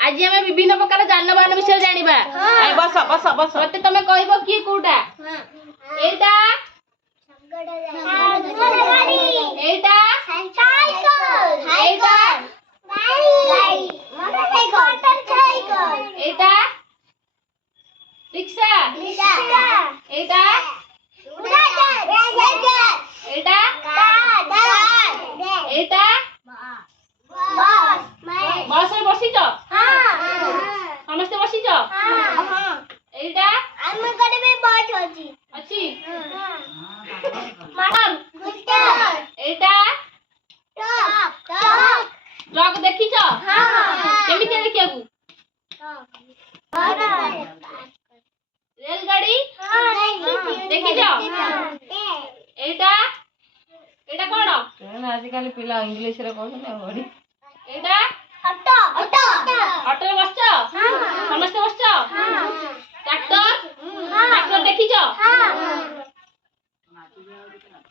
आज आम विभिन्न प्रकार जानवाहन विषय जानिबा। बस बस बस मते तमे कहबो की कोटा एटा एटा साइकिल एटा गाड़ी मोटरसाइकिल एटा रिक्शा एटा एटा एटा बस में बसी छ समस्त बसी छ एटा अच्छी एटा ट्रक देखी छ केमिति देखिया को रेलगाड़ी देखी छ एटा एटा कोन आजिकल पिला इंग्लिश रे कहू ना ओडी एटा ऑटो ऑटो ऑटो में बस छ समस्त बस छ